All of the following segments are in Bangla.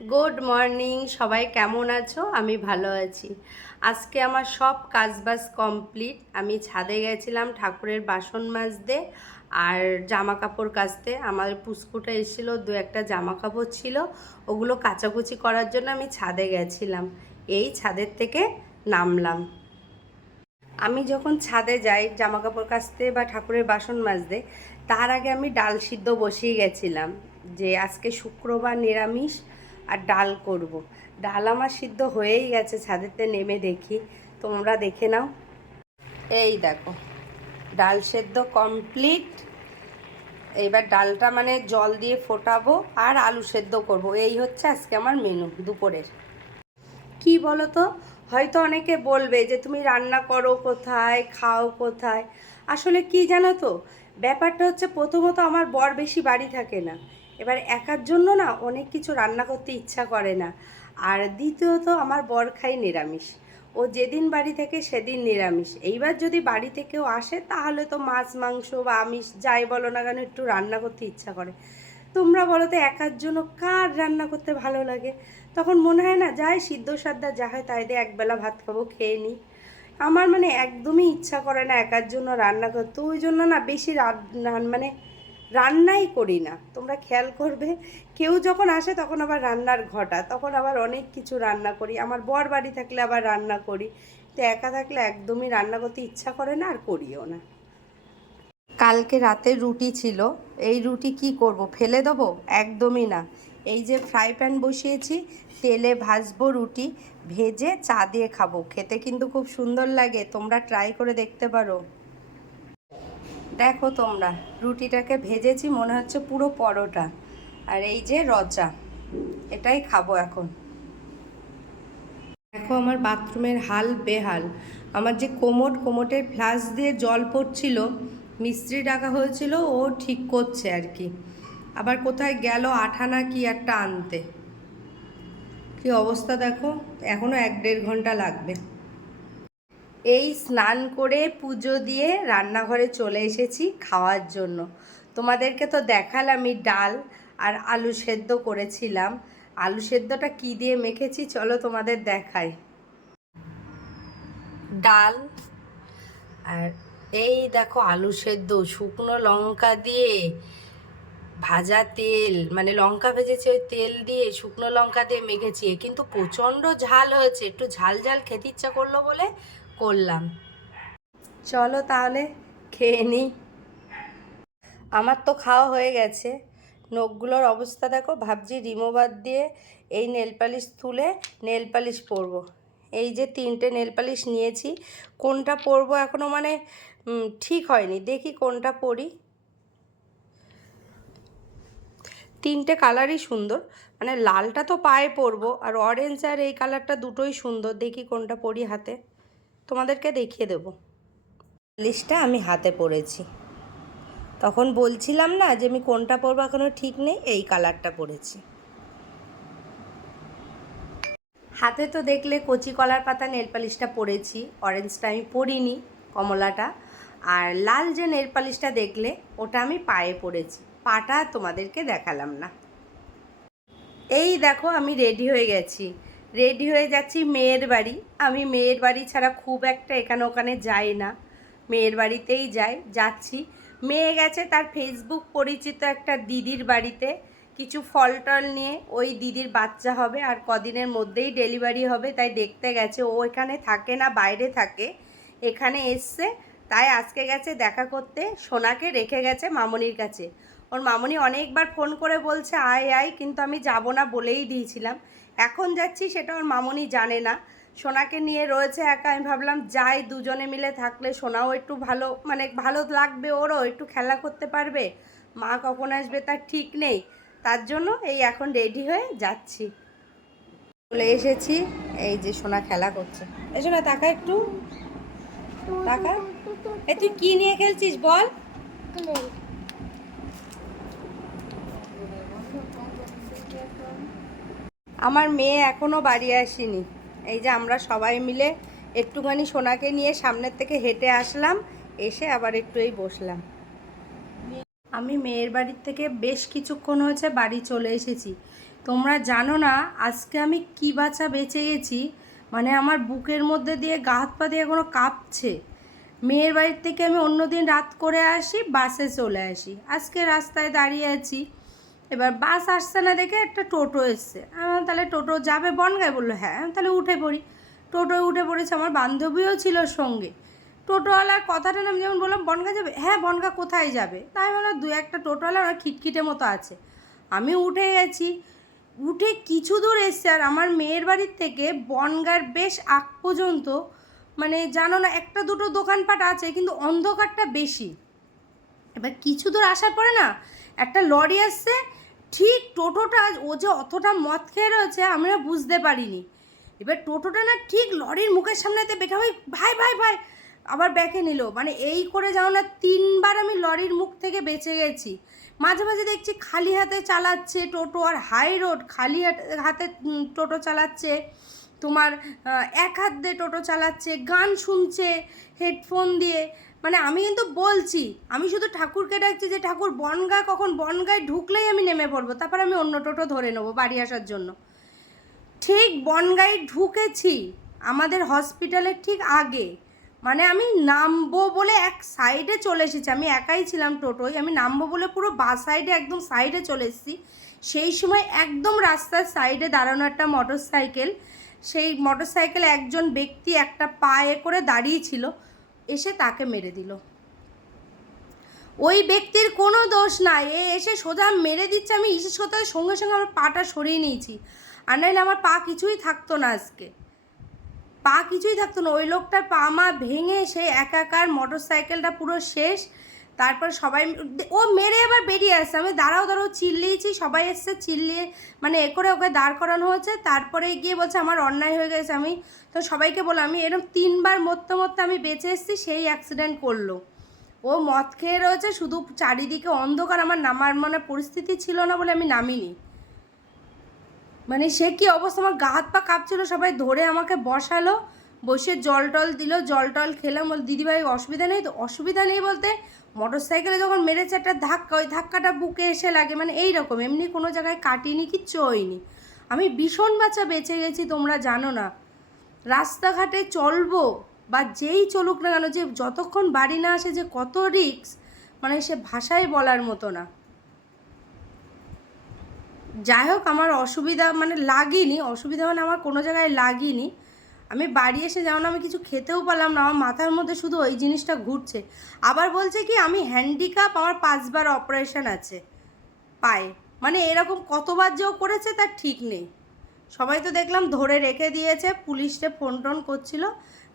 গুড মর্নিং সবাই কেমন আছো? আমি ভালো আছি। আজকে আমার সব কাজ কাজবাজ কমপ্লিট আমি ছাদে গেছিলাম ঠাকুরের বাসন মাজতে আর জামা কাপড় কাচতে। আমার পুষ্কুটা এসেছিল, দু একটা জামা কাপড় ছিল। ওগুলো কাচাকুচি করার জন্য আমি ছাদে গেছিলাম। এই ছাদের থেকে নামলাম। আমি যখন ছাদে যাই জামা কাপড় কাচতে বা ঠাকুরের বাসন মাজতে, তার আগে আমি ডাল সিদ্ধ বসিয়ে গেছিলাম যে আজকে শুক্রবার নিরামিষ। আর ডাল করব। ডাল আমার সিদ্ধ হয়েই গেছে ছাদেতে নেমে দেখি। তোমরা দেখে নাও। এই দেখো, ডাল সেদ্ধ কমপ্লিট। এইবার ডালটা মানে জল দিয়ে ফোটাবো আর আলু সেদ্ধ করব। এই হচ্ছে আজকে আমার মেনু দুপুরের। কি বলো তো হয়তো অনেকে বলবে যে, তুমি রান্না করো কোথায়? খাও কোথায়? আসলে কি জানো তো? ব্যাপারটা হচ্ছে প্রথমত আমার বর বেশি বাড়ি থাকে না। এবার একার জন্য না অনেক কিছু রান্না করতে ইচ্ছা করে না। আর দ্বিতীয়ত আমার বর খাই নিরামিষ। ও যেদিন বাড়ি থেকে সেদিন নিরামিষ। এইবার যদি বাড়ি থেকেও আসে তাহলে তো মাছ, মাংস বা আমিষ যাই বলো না কেন একটু রান্না করতে ইচ্ছা করে। তোমরা বলো তো একার জন্য কার রান্না করতে ভালো লাগে? তখন মনে হয় না যাই সিদ্ধ সাদ্দা যা হয় তাই দিয়ে একবেলা ভাত খাব, খেয়ে নিই। আমার মানে একদমই ইচ্ছা করে না একার জন্য রান্না করতে। ওই জন্য না বেশি রান্না মানে রান্নাই করি না। তোমরা খেয়াল করবে, কেউ যখন আসে তখন আবার রান্নার ঘটা, তখন আবার অনেক কিছু রান্না করি। আমার বর বাড়ি থাকলে আবার রান্না করি। তো একা থাকলে একদমই রান্না করতে ইচ্ছা করে না আর করিও না। কালকে রাতে রুটি ছিল। এই রুটি কি করব, ফেলে দেবো? একদমই না। এই যে ফ্রাই প্যান বসিয়েছি, তেলে ভাজবো রুটি, ভেজে চা দিয়ে খাব। খেতে কিন্তু খুব সুন্দর লাগে। তোমরা ট্রাই করে দেখতে পারো। দেখো তোমরা, রুটিটাকে ভেজেছি, মনে হচ্ছে পুরো পরোটা। আর এই যে রচা, এটাই খাব এখন। দেখো আমার বাথরুমের হাল বেহাল। আমার যে কোমোট, কোমোটের ফ্লাশ দিয়ে জল পড়ছিল, মিস্ত্রি ডাকা হয়েছিল, ও ঠিক করছে আর কি। আবার কোথায় গেল আঠানা কি একটা আনতে। কি অবস্থা দেখো এখনও এক দেড় ঘণ্টা লাগবে। এই স্নান করে পুজো দিয়ে রান্নাঘরে চলে এসেছি খাওয়ার জন্য। তোমাদেরকে তো দেখালামই ডাল আর আলু সেদ্ধ করেছিলাম। আলু সেদ্ধটা কি দিয়ে মেখেছি চলো তোমাদের দেখাই। ডাল আর এই দেখো আলু সেদ্ধ, শুকনো লঙ্কা দিয়ে ভাজা তেল মানে লঙ্কা ভেজেছি ওই তেল দিয়ে শুকনো লঙ্কা দিয়ে মেখেছি। কিন্তু প্রচণ্ড ঝাল হয়েছে, একটু ঝাল ঝাল খেতে ইচ্ছা করল বলে করলাম। চলো তাহলে, খেয়ে নিই। আমার তো খাওয়া হয়ে গেছে। নখগুলোর অবস্থা দেখো, ভাবছি রিমোভার দিয়ে এই নেল পালিশ তুলে নেল পালিশ পরবো। এই যে তিনটে নেল পালিশ নিয়েছি, কোনটা পরবো এখনও মানে ঠিক হয়নি। দেখি কোনটা পরি। তিনটে কালারই সুন্দর মানে লালটা তো পায়ে পরবো আর অরেঞ্জ আর এই কালারটা দুটোই সুন্দর। দেখি কোনটা পরি হাতে। তোমাদেরকে দেখিয়ে দেবো। লিস্টটা আমি হাতে পরেছি তখন বলছিলাম না যে আমি কোনটা পরবো এখনও ঠিক নেই, এই কালারটা পরেছি। হাতে তো দেখলে কচি কলার পাতা, নেল পালিশটা পরেছি, অরেঞ্জটা আমি পরিনি, কমলাটা। আর লাল যে নেল পালিশটা দেখলে, ওটা আমি পায়ে পরেছি, পাটা তোমাদেরকে দেখালাম না। এই দেখো, আমি রেডি হয়ে গেছি। রেডি হয়ে যাচ্ছি মেয়ের বাড়ি। আমি মেয়ের বাড়ি ছাড়া খুব একটা এখানে ওখানে যাই না। মেয়ের বাড়িতেই যাই, যাচ্ছি। মেয়ে গেছে তার ফেসবুক পরিচিত একটা দিদির বাড়িতে। কিছু ফল টল নিয়ে ওই দিদির বাচ্চা হবে আর কদিনের মধ্যেই ডেলিভারি হবে, তাই দেখতে গেছে। ও এখানে থাকে না, বাইরে থাকে। এখানে এসছে, তাই আজকে গেছে দেখা করতে। সোনাকে রেখে গেছে মামনির কাছে। ওর মামনি অনেকবার ফোন করে বলছে, আয় আয়, কিন্তু আমি যাব না বলেই দিয়েছিলাম। এখন যাচ্ছি, সেটা ওর মামনি জানে না। সোনাকে নিয়ে রয়েছে একা, আমি ভাবলাম যাই, দুজনে মিলে থাকলে সোনাও একটু ভালো মানে ভালো লাগবে ওরও, একটু খেলা করতে পারবে। মা কখন আসবে তার ঠিক নেই। তার জন্য এই এখন রেডি হয়ে যাচ্ছি। চলে এসেছি, এই যে সোনা খেলা করছে। এই সোনা, তাকা একটু। তাকা। এ তুই কি নিয়ে খেলছিস বল? আমার মেয়ে এখনও বাড়ি আসেনি। এই যে আমরা সবাই মিলে একটুখানি সোনাকে নিয়ে সামনের থেকে হেঁটে আসলাম, এসে আবার একটু এই বসলাম। আমি মেয়ের বাড়ির থেকে বেশ কিছুক্ষণ হয়েছে বাড়ি চলে এসেছি। তোমরা জানো না, আজকে আমি কি বাচ্চা বেঁচে গেছি মানে আমার বুকের মধ্যে দিয়ে গা হাত পা দিয়ে এখনও কাঁপছে। মেয়ের বাড়ির থেকে আমি অন্যদিন রাত করে আসি, বাসে চলে আসি। আজকে রাস্তায় দাঁড়িয়ে আছি। এবার বাস আসছে না দেখে একটা টোটো এসছে। তাহলে টোটো যাবে বনগায়? বলল হ্যাঁ তাহলে উঠে পড়ি। টোটোয় উঠে পড়েছে আমার বান্ধবীও ছিল সঙ্গে। টোটোওয়ালার কথাটা আমি যেমন বললাম, বনগা যাবে? হ্যাঁ বনগা কোথায় যাবে? তাই বললাম, দু একটা টোটোওয়ালা ওরা খিটখিটে মতো আছে। আমি উঠে গেছি। উঠে কিছু দূর এসছে আর আমার মেয়ের বাড়ির থেকে বনগার বেশ আগ পর্যন্ত মানে জানো না, একটা দুটো দোকানপাট আছে, কিন্তু অন্ধকারটা বেশি। এবার কিছু দূর আসার পরে না, একটা লরি আসছে ঠিক টোটোটা ও যে অতটা মদ খেয়ে রয়েছে আমরা বুঝতে পারিনি। এবার টোটোটা না ঠিক লরির মুখের সামনেতে বেঁকে ভাই ভাই ভাই ভাই, আবার ব্যাকে নিল। মানে এই করে যাও না তিনবার আমি লরির মুখ থেকে বেঁচে গেছি। মাঝে মাঝে দেখছি খালি হাতে চালাচ্ছে টোটো আর হাই রোড, খালি হাতে টোটো চালাচ্ছে। তোমার এক হাত দিয়ে টোটো চালাচ্ছে, গান শুনছে, হেডফোন দিয়ে। মানে আমি কিন্তু বলছি, আমি শুধু ঠাকুরকে ডাকছি যে, ঠাকুর, বনগা, কখন বনগায় ঢুকলেই আমি নেমে পড়ব, তারপর আমি অন্য টোটো ধরে নেব বাড়ি আসার জন্য। ঠিক বনগাঁয় ঢুকেছি, আমাদের হসপিটালের ঠিক আগে। মানে আমি নামবো বলে এক সাইডে চলে এসেছি, আমি একাই ছিলাম টোটোয়, আমি নামবো বলে পুরো বা সাইডে, একদম সাইডে চলে এসেছি। সেই সময় একদম রাস্তার সাইডে দাঁড়ানো একটা মোটর সাইকেল সেই মোটর সাইকেলে একজন ব্যক্তি একটা পায়ে করে দাঁড়িয়েছিল এসে তাকে মেরে দিল। ওই ব্যক্তির কোনো দোষ নাই। এ এসে সোজা মেরে দিচ্ছে। আমি ইসের সোজা সঙ্গে সঙ্গে আমার পাটা সরিয়ে নিয়েছি। আর নাহলে আমার পা কিছুই থাকতো না আজকে। পা কিছুই থাকতো না। ওই লোকটার পা মা ভেঙে সে একাকার মোটর সাইকেলটা পুরো শেষ তারপর সবাই ও মেরে আবার বেরিয়ে আসছে। আমি দাঁড়াও দাঁড়াও, চিল্লিয়েছি, সবাই এসছে চিল্লিয়ে মানে এ করে ওকে দাঁড় করানো হয়েছে। তারপরে গিয়ে বলছে, আমার অন্যায় হয়ে গেছে আমি। তো সবাইকে বললাম, আমি এরকম তিনবার মরতে মরতে আমি বেঁচে এসেছি, সেই অ্যাক্সিডেন্ট করল। ও মদ খেয়ে রয়েছে, শুধু চারিদিকে অন্ধকার, আমার নামার মানে পরিস্থিতি ছিল না বলে আমি নামিনি। মানে সে কি অবস্থা? আমার গা হাত পা কাঁপছিল, সবাই ধরে আমাকে বসালো, বসে জল টল দিল, জল টল খেলাম, বল, দিদিভাই, অসুবিধা নেই তো? অসুবিধা নেই বলতে মোটর সাইকেলে যখন মেরেছে, একটা ধাক্কা, ওই ধাক্কাটা বুকে এসে লাগে মানে এই রকম এমনি কোনো জায়গায় কাটিনি কিচ্ছু হয়নি আমি ভীষণ বাচ্চা বেঁচে গেছি, তোমরা জানো না। রাস্তাঘাটে চলবো বা যেই চলুক না কেন, যে যতক্ষণ বাড়ি না আসে, যে কত রিক্স মানে সে ভাষায় বলার মতো না। যাই হোক, আমার অসুবিধা মানে লাগিনি, অসুবিধা মানে আমার কোনো জায়গায় লাগেনি। আমি বাড়ি এসে যেমন আমি কিছু খেতেও পারলাম না, আমার মাথার মধ্যে শুধু ওই জিনিসটা ঘুরছে। আবার বলছে কি, আমি হ্যান্ডিক্যাপ আমার পাঁচবার অপারেশন আছে। পায়ে। মানে এরকম কতবার যেও করেছে তার ঠিক নেই। সবাই তো দেখলাম ধরে রেখে দিয়েছে, পুলিশে ফোন টোন করছিল।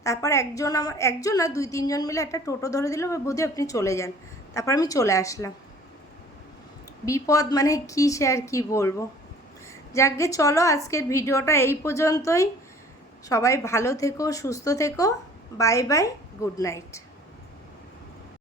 তারপর একজন আমার, একজন না দুই, তিনজন মিলে একটা টোটো ধরে দিল বৌদি, আপনি চলে যান। তারপর আমি চলে আসলাম। বিপদ মানে কী সে আর কী বলব? যাকগে চলো আজকের ভিডিওটা এই পর্যন্তই। সবাই ভালো থেকো সুস্থ থেকো। Bye bye good night.